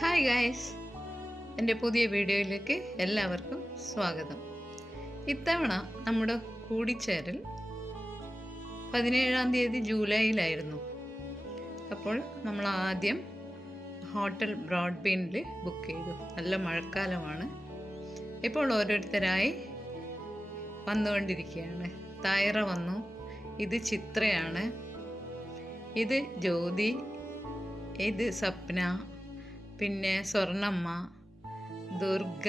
Hi guys, എൻ്റെ പുതിയ വീഡിയോയിലേക്ക് എല്ലാവർക്കും സ്വാഗതം. ഇത്തവണ നമ്മുടെ കൂടിച്ചേരൽ 17-ാം തീയതി ജൂലൈയിലായിരുന്നു. അപ്പോൾ നമ്മൾ ആദ്യം ഹോട്ടൽ ബ്രോഡ്ബീനിൽ ബുക്ക് ചെയ്തു. നല്ല മഴക്കാലമാണ്. ഇപ്പോൾ ഓരോരുത്തരായി വന്നുകൊണ്ടിരിക്കുകയാണ്. തായറ വന്നു, ഇത് ചിത്രയാണ്, ഇത് ജ്യോതി, ഇത് സ്വപ്ന, പിന്നെ സ്വർണ്ണമ്മ, ദുർഗ,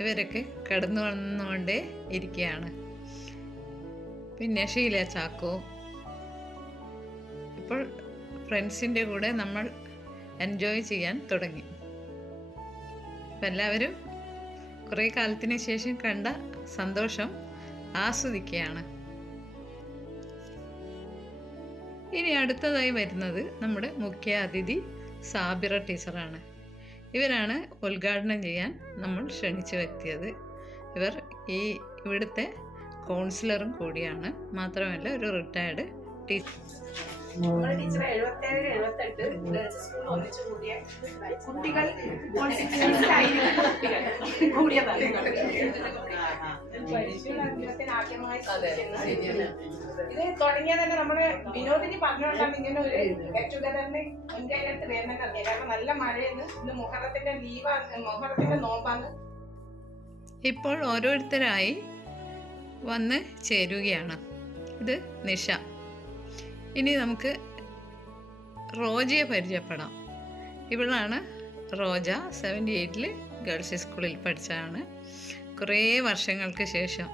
ഇവരൊക്കെ കടന്നു വന്നുകൊണ്ടേ ഇരിക്കുകയാണ്. പിന്നെ ഷീല ചാക്കോ. ഇപ്പോൾ ഫ്രണ്ട്സിൻ്റെ കൂടെ നമ്മൾ എൻജോയ് ചെയ്യാൻ തുടങ്ങി. അപ്പം എല്ലാവരും കുറേ കാലത്തിന് ശേഷം കണ്ട സന്തോഷം ആസ്വദിക്കുകയാണ്. ഇനി അടുത്തതായി വരുന്നത് നമ്മുടെ മുഖ്യ അതിഥി സാബിറ ടീച്ചറാണ്. ഇവരാണ് ഉദ്ഘാടനം ചെയ്യാൻ നമ്മൾ ക്ഷണിച്ചു വരുത്തിയത്. ഇവർ ഇവിടുത്തെ കൗൺസിലറും കൂടിയാണ്. മാത്രമല്ല ഒരു റിട്ടയർഡ് ടീച്ചർ. ടീച്ചർ 77-78 സ്കൂൾ ഒന്നിച്ചു കൂടിയ കുട്ടികൾ ഇത് തുടങ്ങിയ തന്നെ നമ്മുടെ വിനോദിനി പറഞ്ഞുകൊണ്ടാണ് ഇങ്ങനെ ഒരു ഗെറ്റ് ടുഗദറിന് മുൻകൈയെടുത്ത് വരുന്നത് അറിയാം. കാരണം നല്ല മഴയെന്ന്, ഇന്ന് മുഹറത്തിന്റെ നോമ്പാണ്. ഇപ്പോൾ ഓരോരുത്തരായി വന്ന് ചേരുകയാണ്. ഇത് നിഷ. ഇനി നമുക്ക് റോജയെ പരിചയപ്പെടാം. ഇവളാണ് റോജ. 78-ൽ ഗേൾസ് സ്കൂളിൽ പഠിച്ചതാണ്. കുറേ വർഷങ്ങൾക്ക് ശേഷം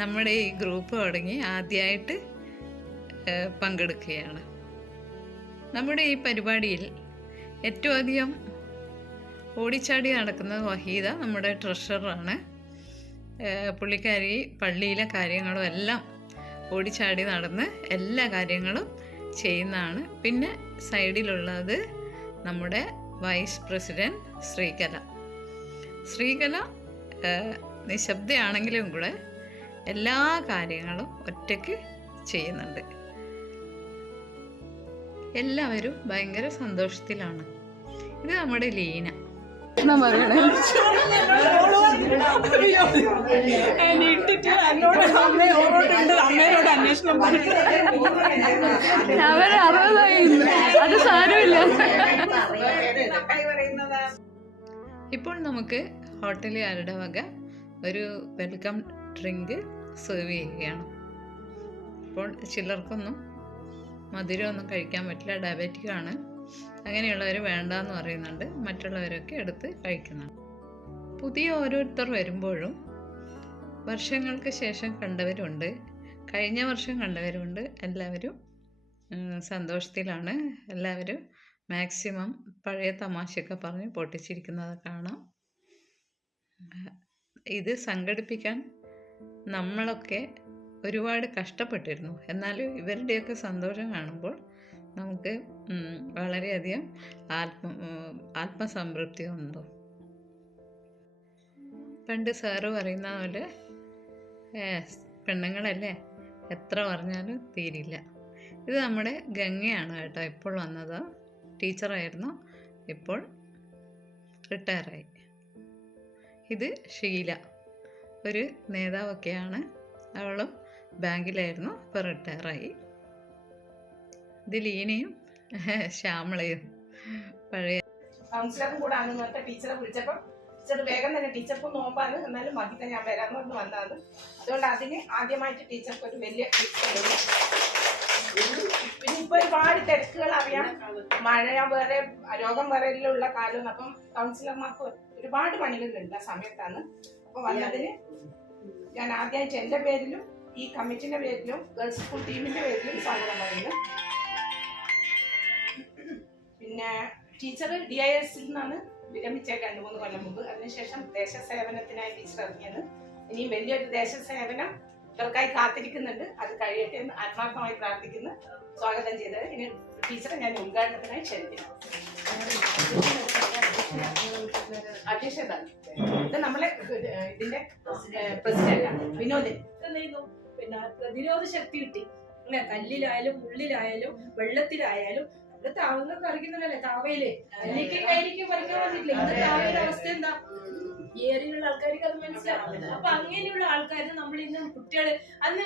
നമ്മുടെ ഈ ഗ്രൂപ്പ് തുടങ്ങി ആദ്യമായിട്ട് പങ്കെടുക്കുകയാണ്. നമ്മുടെ ഈ പരിപാടിയിൽ ഏറ്റവും അധികം ഓടിച്ചാടി നടക്കുന്നത് വഹീദ, നമ്മുടെ ട്രഷററാണ്. പുള്ളിക്കാരി പള്ളിയിലെ കാര്യങ്ങളും എല്ലാം ഓടിച്ചാടി നടന്ന് എല്ലാ കാര്യങ്ങളും ചെയ്യുന്നതാണ്. പിന്നെ സൈഡിലുള്ളത് നമ്മുടെ വൈസ് പ്രസിഡൻറ്റ് ശ്രീകല നിശബ്ദയാണെങ്കിലും കൂടെ എല്ലാ കാര്യങ്ങളും ഒറ്റയ്ക്ക് ചെയ്യുന്നുണ്ട്. എല്ലാവരും ഭയങ്കര സന്തോഷത്തിലാണ്. ഇത് നമ്മുടെ ലീന. അത് സാരമില്ല. ഇപ്പോൾ നമുക്ക് ഹോട്ടലുകാരുടെ വക ഒരു വെൽക്കം ഡ്രിങ്ക് സെർവ് ചെയ്യുകയാണ്. അപ്പോൾ ചിലർക്കൊന്നും മധുരമൊന്നും കഴിക്കാൻ പറ്റില്ല, ഡയബറ്റിക് ആണ്. അങ്ങനെയുള്ളവർ വേണ്ടാന്ന് പറയുന്നുണ്ട്. മറ്റുള്ളവരൊക്കെ എടുത്ത് കഴിക്കുന്നുണ്ട്. പുതിയ ഓരോരുത്തർ വരുമ്പോഴും വർഷങ്ങൾക്ക് ശേഷം കണ്ടവരുണ്ട്, കഴിഞ്ഞ വർഷം കണ്ടവരുണ്ട്. എല്ലാവരും സന്തോഷത്തിലാണ്. എല്ലാവരും മാക്സിമം പഴയ തമാശയൊക്കെ പറഞ്ഞ് പൊട്ടിച്ചിരിക്കുന്നത് കാണാം. ഇത് സംഘടിപ്പിക്കാൻ നമ്മളൊക്കെ ഒരുപാട് കഷ്ടപ്പെട്ടിരുന്നു. എന്നാലും ഇവരുടെയൊക്കെ സന്തോഷം കാണുമ്പോൾ നമുക്ക് വളരെയധികം ആത്മസംതൃപ്തി തോന്നുന്നു. പണ്ട് സാറ് പറയുന്ന പോലെ പെണ്ണുങ്ങളല്ലേ എത്ര പറഞ്ഞാലും തീരില്ല. ഇത് നമ്മുടെ ഗംഗയാണ് കേട്ടോ. ഇപ്പോൾ വന്നത് ടീച്ചറായിരുന്നു, ഇപ്പോൾ റിട്ടയറായി. ഇത് ഷീല, ഒരു നേതാവൊക്കെയാണ്. അവളും ബാങ്കിലായിരുന്നു, ഇപ്പോൾ റിട്ടയറായി. ഇത് ലീനയും ശ്യാമളയും പഴയ കൗൺസിലറും കൂടെ ആണെന്ന് പറഞ്ഞ ടീച്ചറെ വിളിച്ചപ്പോൾ ടീച്ചർ വേഗം തന്നെ, ടീച്ചർക്കും നോമ്പാണ്, എന്നാലും മതി ഞാൻ വരാമെന്ന് പറഞ്ഞ് വന്നതാണ്. അതുകൊണ്ട് അതിന് ആദ്യമായിട്ട് ടീച്ചർക്ക് ഒരു വലിയ പിന്നെ ഇപ്പൊ ഒരുപാട് തിരക്കുകൾ അറിയാം. മഴ വേറെ, രോഗം വേറെ ഉള്ള കാലം. അപ്പം കൗൺസിലർമാർക്ക് ഒരുപാട് പണികളുണ്ട് ആ സമയത്താണ്. അപ്പൊ വന്നതിന് ഞാൻ ആദ്യമായിട്ട് എന്റെ പേരിലും ഈ കമ്മിറ്റിന്റെ പേരിലും ഗേൾസ് സ്കൂൾ ടീമിന്റെ പേരിലും സ്വാഗതം പറയുന്നു. പിന്നെ ടീച്ചർ DISൽ നിന്നാണ് വിരമിച്ച 2-3 കൊല്ലം മുമ്പ്. അതിനുശേഷം ദേശസേവനത്തിനായി ടീച്ചർ ഇറങ്ങിയത്. ഇനിയും വലിയൊരു ദേശസേവനം ഇവർക്കായി കാത്തിരിക്കുന്നുണ്ട്. അത് കഴിയട്ടെ എന്ന് ആത്മാർത്ഥമായി പ്രാർത്ഥിക്കുന്നു. സ്വാഗതം ചെയ്തത് ഇനി ടീച്ചറെ ഞാൻ ഉദ്ഘാടനത്തിനായി ക്ഷണിക്കുന്നു. അധ്യക്ഷത ഇത് നമ്മളെ ഇതിന്റെ പ്രസിഡന്റാണ് വിനോദിനി. പിന്നെ പ്രതിരോധ ശക്തി കിട്ടി. കല്ലിലായാലും ഉള്ളിലായാലും വെള്ളത്തിലായാലും ഇവിടെ താവങ്ങൾക്ക് അറിയിക്കുന്നുണ്ടല്ലേ, താവയില് നെല്ലിക്കും കൈലിക്കും പറിക്കാൻ പറ്റില്ല. ഇന്ന് താവയുടെ അവസ്ഥ എന്താ? ഈ ഏരിയയിലുള്ള ആൾക്കാർക്ക് അത് മനസ്സിലാവും. അപ്പൊ അങ്ങനെയുള്ള ആൾക്കാര് നമ്മൾ ഇന്ന് കുട്ടികള് അന്ന്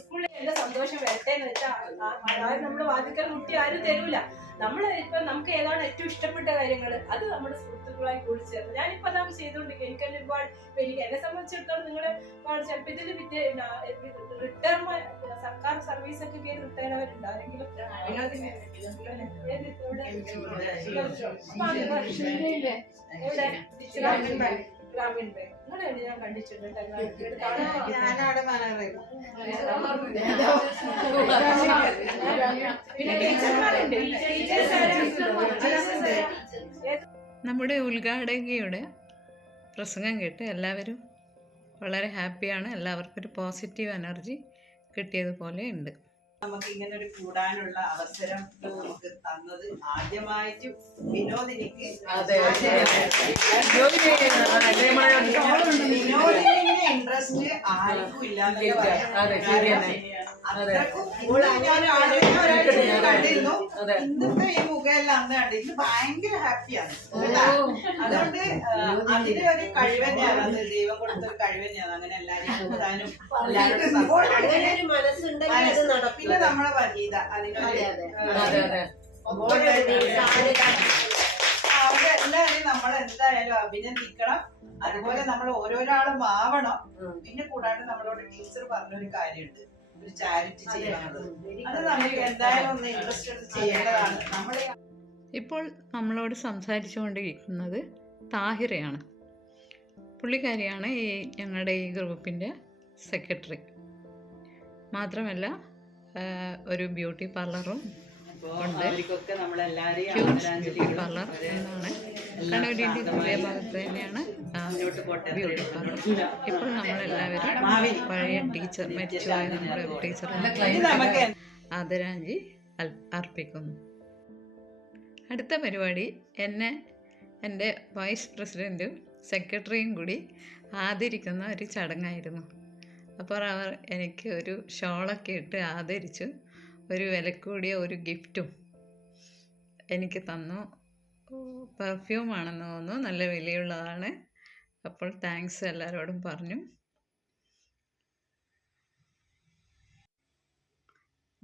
സ്കൂളിൽ എന്റെ സന്തോഷം വരട്ടെന്ന് വെച്ചാൽ നമ്മുടെ വാദിക്കാൻ കുട്ടി ആരും തരൂല. നമ്മള് ഇപ്പൊ നമുക്ക് ഏതാണ് ഏറ്റവും ഇഷ്ടപ്പെട്ട കാര്യങ്ങൾ അത് നമ്മുടെ സുഹൃത്തുക്കളായി കൂടി ചേർന്ന് ഞാനിപ്പോ അതാണ് ചെയ്തുകൊണ്ടിരിക്കുക. എനിക്ക് തന്നെ ഒരുപാട് എന്നെ സംബന്ധിച്ചിടത്തോളം നിങ്ങള് ചിലപ്പോ ഇതില് റിട്ടയർമെന്റ് സർക്കാർ സർവീസ് ഒക്കെ കയറി റിട്ടയർ ആവരുണ്ട് ആരെങ്കിലും ഗ്രാമീൺ ബാങ്ക് നിങ്ങളെ ഞാൻ കണ്ടിട്ടുണ്ട്. നമ്മുടെ ഉദ്ഘാടകയുടെ പ്രസംഗം കേട്ട് എല്ലാവരും വളരെ ഹാപ്പിയാണ്. എല്ലാവർക്കും ഒരു പോസിറ്റീവ് എനർജി കിട്ടിയതുപോലെ ഉണ്ട്. നമുക്ക് ഇങ്ങനെ ഒരു കൂടാനുള്ള അവസരം നമുക്ക് തന്നത് ആദ്യമായിട്ട് വിനോദിനിക്ക് വിനോദിന്റെ ഇൻട്രസ്റ്റ് ആർക്കും ഇല്ലാതെ കണ്ടിരുന്നു. ഇന്നത്തെ ഈ മുഖമെല്ലാം അന്ന് കണ്ടിരുന്നു. ഭയങ്കര ഹാപ്പിയാണ്. അതുകൊണ്ട് അതിന് ഒരു കഴിവ് തന്നെയാണ്, അത് ദൈവം കൊടുത്തൊരു കഴിവ് തന്നെയാണ്. അങ്ങനെ എല്ലാരും കൂടാനും പിന്നെ നമ്മളെ വരീത അവിടെ എല്ലാവരെയും നമ്മൾ എന്തായാലും അഭിനന്ദിക്കണം. അതുപോലെ നമ്മൾ ഓരോരാളും ആവണം. പിന്നെ കൂടാണ്ട് നമ്മളോട് ടീച്ചർ പറഞ്ഞൊരു കാര്യമുണ്ട്, ഒരു ചാരിറ്റി ചെയ്യണത്. അത് നമുക്ക് എന്തായാലും ഒന്ന് ഇൻട്രസ്റ്റ് എടുത്ത് ചെയ്യേണ്ടതാണ്. നമ്മളെ ഇപ്പോൾ നമ്മളോട് സംസാരിച്ചുകൊണ്ടിരിക്കുന്നത് താഹിറയാണ്. പുള്ളിക്കാരിയാണ് ഞങ്ങളുടെ ഈ ഗ്രൂപ്പിൻ്റെ സെക്രട്ടറി. മാത്രമല്ല ഒരു ബ്യൂട്ടി പാർലറും ഉണ്ട്. ബ്യൂട്ടി പാർലർ എന്നാണ് കണ്ണൂരിൻ്റെ പുതിയ ഭാഗത്ത് തന്നെയാണ് ബ്യൂട്ടി പാർലർ. ഇപ്പോൾ നമ്മളെല്ലാവരും പഴയ ടീച്ചർ മരിച്ചുപോയ നമ്മുടെ ടീച്ചറിന് ആദരാഞ്ജലി അർപ്പിക്കുന്നു. അടുത്ത പരിപാടി എന്നെ എൻ്റെ വൈസ് പ്രസിഡൻറ്റും സെക്രട്ടറിയും കൂടി ആദരിക്കുന്ന ഒരു ചടങ്ങായിരുന്നു. അപ്പോൾ അവർ എനിക്ക് ഒരു ഷോളൊക്കെ ഇട്ട് ആദരിച്ചു. ഒരു വിലക്കൂടിയ ഒരു ഗിഫ്റ്റും എനിക്ക് തന്നു. പെർഫ്യൂമാണെന്ന് തോന്നുന്നു, നല്ല വിലയുള്ളതാണ്. അപ്പോൾ താങ്ക്സ് എല്ലാവരോടും പറഞ്ഞു.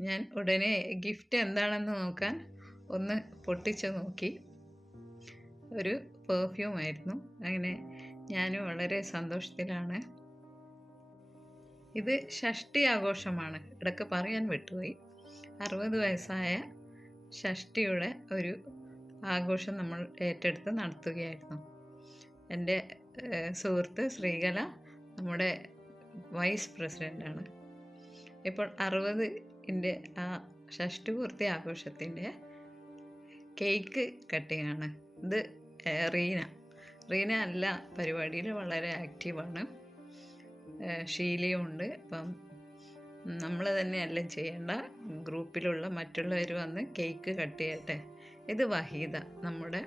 ഞാൻ ഉടനെ ഗിഫ്റ്റ് എന്താണെന്ന് നോക്കാൻ ഒന്ന് പൊട്ടിച്ചു നോക്കി. ഒരു പെർഫ്യൂമായിരുന്നു. അങ്ങനെ ഞാനും വളരെ സന്തോഷത്തിലാണ്. ഇത് ഷഷ്ടി ആഘോഷമാണ്, ഇടയ്ക്ക് പറയാൻ വിട്ടുപോയി. 60 വയസ്സായ ഷഷ്ടിയുടെ ഒരു ആഘോഷം നമ്മൾ ഏറ്റെടുത്ത് നടത്തുകയായിരുന്നു. എൻ്റെ സുഹൃത്ത് ശ്രീകല നമ്മുടെ വൈസ് പ്രസിഡൻ്റാണ്. ഇപ്പോൾ 60ൻ്റെ ആ ഷഷ്ടിപൂർത്തി ആഘോഷത്തിൻ്റെ കേക്ക് കട്ടിങ്ങാണ്. ഇത് റീന എല്ലാ പരിപാടിയിലും വളരെ ആക്റ്റീവാണ്. ഷീലയുണ്ട്. അപ്പം നമ്മൾ തന്നെ എല്ലാം ചെയ്യേണ്ട, ഗ്രൂപ്പിലുള്ള മറ്റുള്ളവർ വന്ന് കേക്ക് കട്ട് ചെയ്യട്ടെ. ഇത് വഹീദ നമ്മുടെ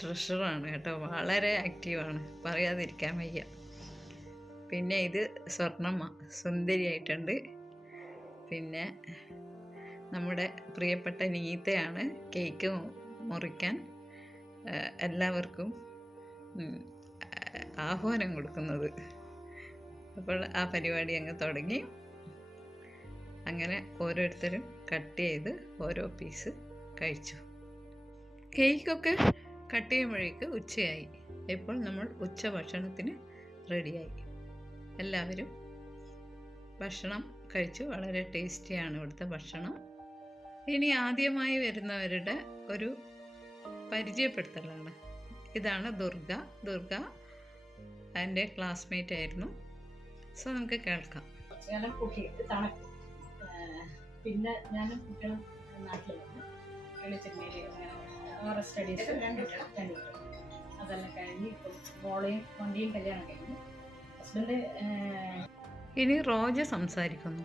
ട്രഷറാണ് കേട്ടോ, വളരെ ആക്റ്റീവാണ്, പറയാതിരിക്കാൻ വയ്യ. പിന്നെ ഇത് സ്വർണ്ണമ്മ സുന്ദരിയായിട്ടുണ്ട്. പിന്നെ നമ്മുടെ പ്രിയപ്പെട്ട നീതയാണ് കേക്ക് മുറിക്കാൻ എല്ലാവർക്കും ആഹ്വാനം കൊടുക്കുന്നത്. അപ്പോൾ ആ പരിപാടി അങ്ങ് തുടങ്ങി. അങ്ങനെ ഓരോരുത്തരും കട്ട് ചെയ്ത് ഓരോ പീസ് കഴിച്ചു. കേക്കൊക്കെ കട്ട് ചെയ്യുമ്പോഴേക്ക് ഉച്ചയായി. ഇപ്പോൾ നമ്മൾ ഉച്ചഭക്ഷണത്തിന് റെഡിയായി. എല്ലാവരും ഭക്ഷണം കഴിച്ചു. വളരെ ടേസ്റ്റിയാണ് ഇവിടുത്തെ ഭക്ഷണം. ഇനി ആദ്യമായി വരുന്നവരുടെ ഒരു പരിചയപ്പെടുത്തലാണ്. ഇതാണ് ദുർഗ എൻ്റെ ക്ലാസ്മേറ്റ് ആയിരുന്നു. സോ നമുക്ക് കേൾക്കാം. ഞാൻ കുട്ടിയിട്ട് തണുപ്പ് പിന്നെ ഞാനും കുട്ടികളും നാട്ടിൽ വന്ന് വെളിച്ചെണ്ണയിൽ വേറെ സ്റ്റഡീസ് അതെല്ലാം കഴിഞ്ഞ് ഇപ്പം മോളെയും വണ്ടിയും കല്യാണം കഴിഞ്ഞു. ഹസ്ബൻഡ് ഇനി റോജ സംസാരിക്കുന്നു.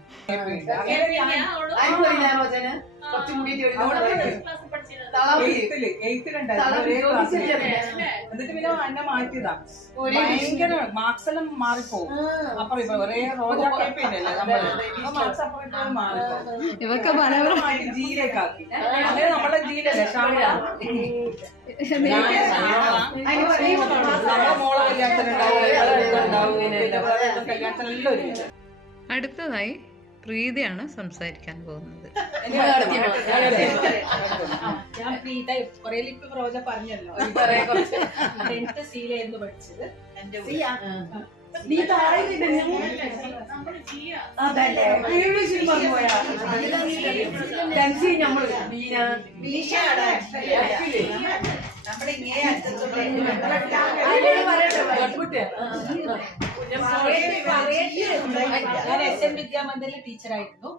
പഠിച്ചത് എയ്ത്തിലുണ്ടായിരുന്നു ഒരേ ക്ലാസ്സിൽ. എന്നിട്ട് പിന്നെ എന്നെ മാറ്റിയതാ. ഭയങ്കര മാർക്സ് എല്ലാം മാറിപ്പോവും. അപ്പൊ ഇപ്പൊ ഒരേ റോജാ കേപ്പല്ലേ നമ്മള്, മാർക്സ് അപ്പൊ ഇപ്പൊ മാറിപ്പോവും. ഇവക്ക് പല ജിയിലേക്കാക്കി. അങ്ങനെ നമ്മളെ ജിയിലല്ലേ ശ്യാമള, നമ്മളെ മോളെ കല്യാണത്തിനുണ്ടാവും, കല്യാണത്തിനെല്ലാം ഒരുമിച്ച്. അടുത്തതായി പ്രീതിയാണ് സംസാരിക്കാൻ പോകുന്നത്. ഞാൻ പ്രീത കൊറേ ഇപ്പൊ റോജ പറഞ്ഞല്ലോ. 10th സീലായിരുന്നു പഠിച്ചത്. നമ്മുടെ ഇങ്ങനെ ഞാൻ SM വിദ്യാമന്ദിറിലെ ടീച്ചറായിരുന്നു.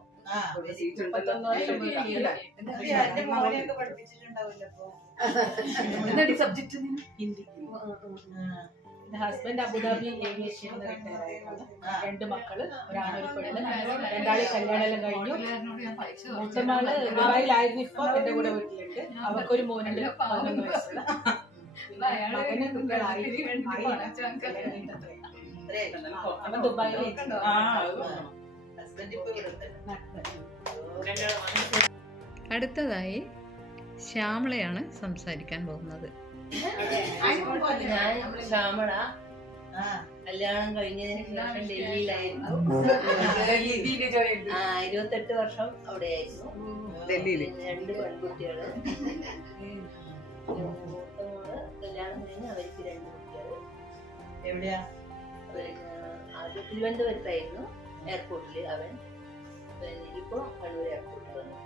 Hindi. Husband Abu Dhabi aviation retire ആയിരുന്നു. 2 മക്കള്, ഒരാണൊരു പെണ്ണ്. 2 കല്യാണം എല്ലാം കഴിഞ്ഞു. മൂത്തമാള് ദുബായിലായിരുന്നു, ഇപ്പൊ എന്റെ കൂടെ വീട്ടിലുണ്ട്. അവർക്കൊരു മോനുണ്ട് 11 വയസ്സുള്ള. മകന് കുട്ടികളായി. അവൻ ദുബായിലേക്ക്. അടുത്തതായി ശ്യാമളയാണ് സംസാരിക്കാൻ പോകുന്നത്. ഞാൻ ശ്യാമള. കല്യാണം കഴിഞ്ഞതിന് ശേഷം ഡൽഹിയിലായിരുന്നു. 28 വർഷം അവിടെയായിരുന്നു. 2 പെൺകുട്ടികള്. മൂത്തമോള് കല്യാണം കഴിഞ്ഞ് അവർക്ക് 2 കുട്ടികള്. എവിടെയാ? അത് തിരുവനന്തപുരത്തായിരുന്നു എയർപോർട്ടില് അവൻ. ഇപ്പൊ കണ്ണൂർ എയർപോർട്ടിൽ വന്നു.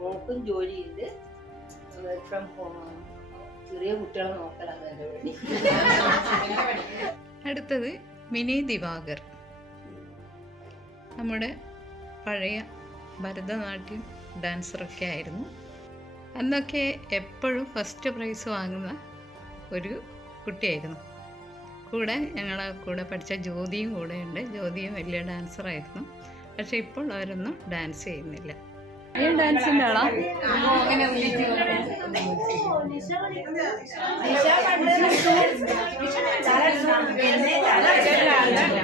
മോക്കും ജോലിയുണ്ട്. From home. ചെറിയ കുട്ടികളെ നോക്കലാണ് എന്റെ വഴി. അടുത്തത് മിനി ദിവാകർ. നമ്മുടെ പഴയ ഭരതനാട്യം ഡാൻസറൊക്കെ ആയിരുന്നു. അന്നൊക്കെ എപ്പോഴും ഫസ്റ്റ് പ്രൈസ് വാങ്ങുന്ന ഒരു കുട്ടിയായിരുന്നു. കൂടെ ഞങ്ങളെ കൂടെ പഠിച്ച ജ്യോതിയും കൂടെയുണ്ട്. ജ്യോതിയും വലിയ ഡാൻസറായിരുന്നു. പക്ഷെ ഇപ്പോൾ അവരൊന്നും ഡാൻസ് ചെയ്യുന്നില്ല. ഡാൻസിന്റെ ആളാ?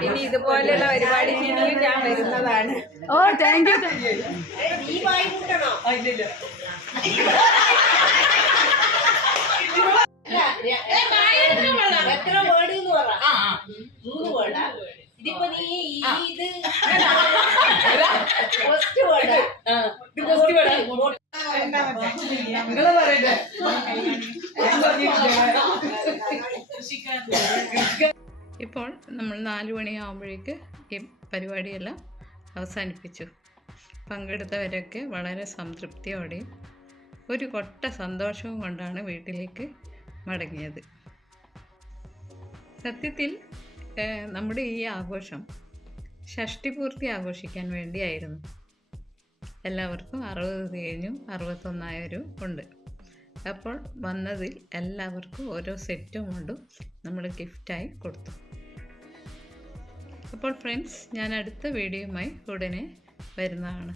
ഇനി ഇതുപോലെയുള്ള പരിപാടിക്ക് ഇനിയും ഞാൻ വരുന്നതാണ്. ഓ താങ്ക് യു. എത്ര വേർഡ് എന്ന് പറ? 3 വേർഡാ? ഇതിപ്പോ നീ ഇത് ഫസ്റ്റ് വേർഡാ? ഇപ്പോൾ നമ്മൾ 4 മണിയാകുമ്പോഴേക്ക് ഈ പരിപാടിയെല്ലാം അവസാനിപ്പിച്ചു. പങ്കെടുത്തവരൊക്കെ വളരെ സംതൃപ്തിയോടെയും ഒരു കൊട്ട സന്തോഷവും കൊണ്ടാണ് വീട്ടിലേക്ക് മടങ്ങിയത്. സത്യത്തിൽ നമ്മുടെ ഈ ആഘോഷം ഷഷ്ടിപൂർത്തി ആഘോഷിക്കാൻ വേണ്ടിയായിരുന്നു. എല്ലാവർക്കും 60 കഴിഞ്ഞും 61ആയവരും ഉണ്ട്. അപ്പോൾ വന്നതിൽ എല്ലാവർക്കും ഓരോ സെറ്റും കൊണ്ടും നമ്മൾ ഗിഫ്റ്റായി കൊടുത്തു. അപ്പോൾ ഫ്രണ്ട്സ്, ഞാൻ അടുത്ത വീഡിയോയുമായി ഉടനെ വരുന്നതാണ്.